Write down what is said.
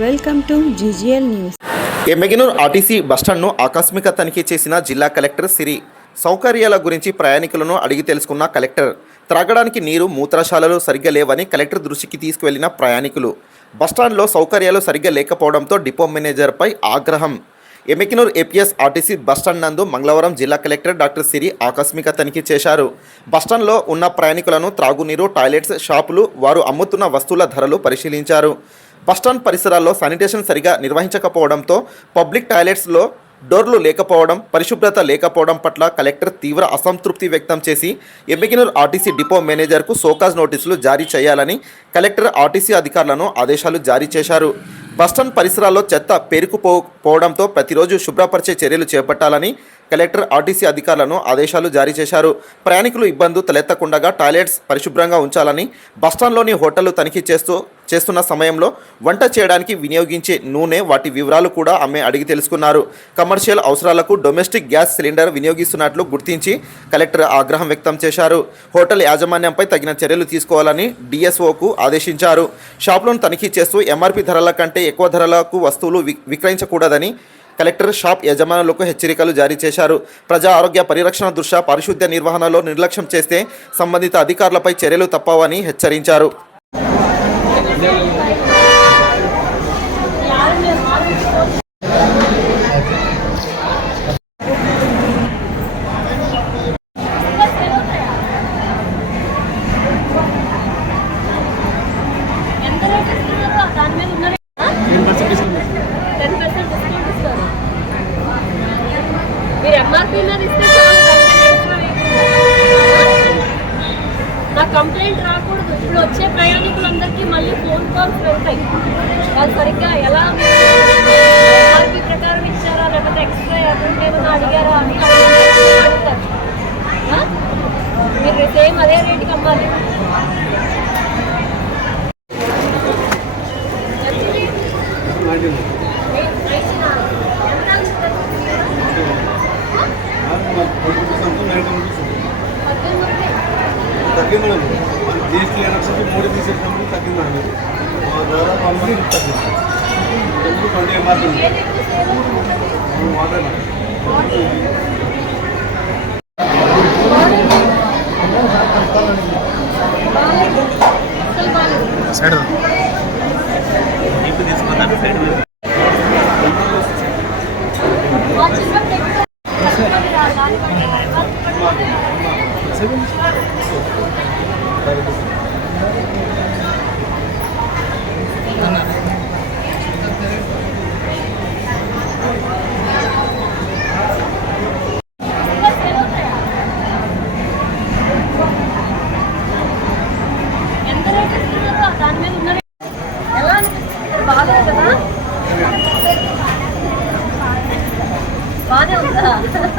Welcome to GGL news. Emmiganur RTC బస్టాండ్ను ఆకస్మిక తనిఖీ చేసిన జిల్లా కలెక్టర్ సిరి సౌకర్యాల గురించి ప్రయాణికులను అడిగి తెలుసుకున్న కలెక్టర్ త్రాగడానికి నీరు మూత్రశాలలు సరిగ్గా లేవని కలెక్టర్ దృష్టికి తీసుకువెళ్ళిన ప్రయాణికులు. బస్టాండ్లో సౌకర్యాలు సరిగ్గా లేకపోవడంతో డిపో మేనేజర్పై ఆగ్రహం. ఎమెకినూర్ ఏపీఎస్ ఆర్టీసీ బస్టాండ్ నందు మంగళవారం జిల్లా కలెక్టర్ డాక్టర్ సిరి ఆకస్మిక తనిఖీ చేశారు. బస్టాండ్లో ఉన్న ప్రయాణికులను త్రాగునీరు టాయిలెట్స్ షాపులు వారు అమ్ముతున్న వస్తువుల ధరలు పరిశీలించారు. బస్టాండ్ పరిసరాల్లో శానిటేషన్ సరిగా నిర్వహించకపోవడంతో పబ్లిక్ టాయిలెట్స్లో డోర్లు లేకపోవడం పరిశుభ్రత లేకపోవడం పట్ల కలెక్టర్ తీవ్ర అసంతృప్తి వ్యక్తం చేసి ఎమ్మిగినూర్ ఆర్టీసీ డిపో మేనేజర్కు సోకాజ్ నోటీసులు జారీ చేయాలని కలెక్టర్ ఆర్టీసీ అధికారులను ఆదేశాలు జారీ చేశారు. బస్టాండ్ పరిసరాల్లో చెత్త పేరుకుపోవడంతో ప్రతిరోజు శుభ్రపరిచే చర్యలు చేపట్టాలని కలెక్టర్ ఆర్టీసీ అధికారులను ఆదేశాలు జారీ చేశారు. ప్రయాణికులు ఇబ్బందులు తలెత్తకుండా టాయిలెట్స్ పరిశుభ్రంగా ఉంచాలని బస్టాండ్లోని హోటళ్ళు తనిఖీ చేస్తూ చేస్తున్న సమయంలో వంట చేయడానికి వినియోగించే నూనె వాటి వివరాలు కూడా ఆమె అడిగి తెలుసుకున్నారు. కమర్షియల్ అవసరాలకు డొమెస్టిక్ గ్యాస్ సిలిండర్ వినియోగిస్తున్నట్లు గుర్తించి కలెక్టర్ ఆగ్రహం వ్యక్తం చేశారు. హోటల్ యాజమాన్యంపై తగిన చర్యలు తీసుకోవాలని డిఎస్ఓకు ఆదేశించారు. షాప్లను తనిఖీ చేస్తూ ఎంఆర్పి ధరల కంటే ఎక్కువ ధరలకు వస్తువులు వి- విక్రయించకూడదని కలెక్టర్ షాప్ యజమానులకు హెచ్చరికలు జారీ చేశారు. ప్రజా ఆరోగ్య పరిరక్షణ దృష్ట్యా పారిశుద్ధ్య నిర్వహణలో నిర్లక్ష్యం చేస్తే సంబంధిత అధికారులపై చర్యలు తప్పవని హెచ్చరించారు. కంప్లైంట్ రాకూడదు. ఇప్పుడు వచ్చే ప్రయాణికులందరికీ మళ్ళీ ఫోన్ కాల్స్ వెళ్తాయి వాళ్ళు సరిగ్గా ఎలా ఎంఆర్పీ ప్రకారం ఇచ్చారా లేకపోతే ఎక్స్ట్రా అకౌంట్ ఏమైనా అడిగారా అని అడుగుతారు. మీరు సేమ్ అదే రేటుకి అమ్మాలి. తగ్గింది మేడం జిఎస్టీ ఎలక్షన్కి మోడీ తీసేసినప్పుడు మేడం మా ద్వారా పంపిణీ తగ్గింది. ఇప్పుడు ట్వంటీ రేట్ ఇస్తున్నారు దాని మీద ఉన్న రేట్ ఎలా అనిపిస్తుంది బాగాలేదు కదా బాగానే ఉందా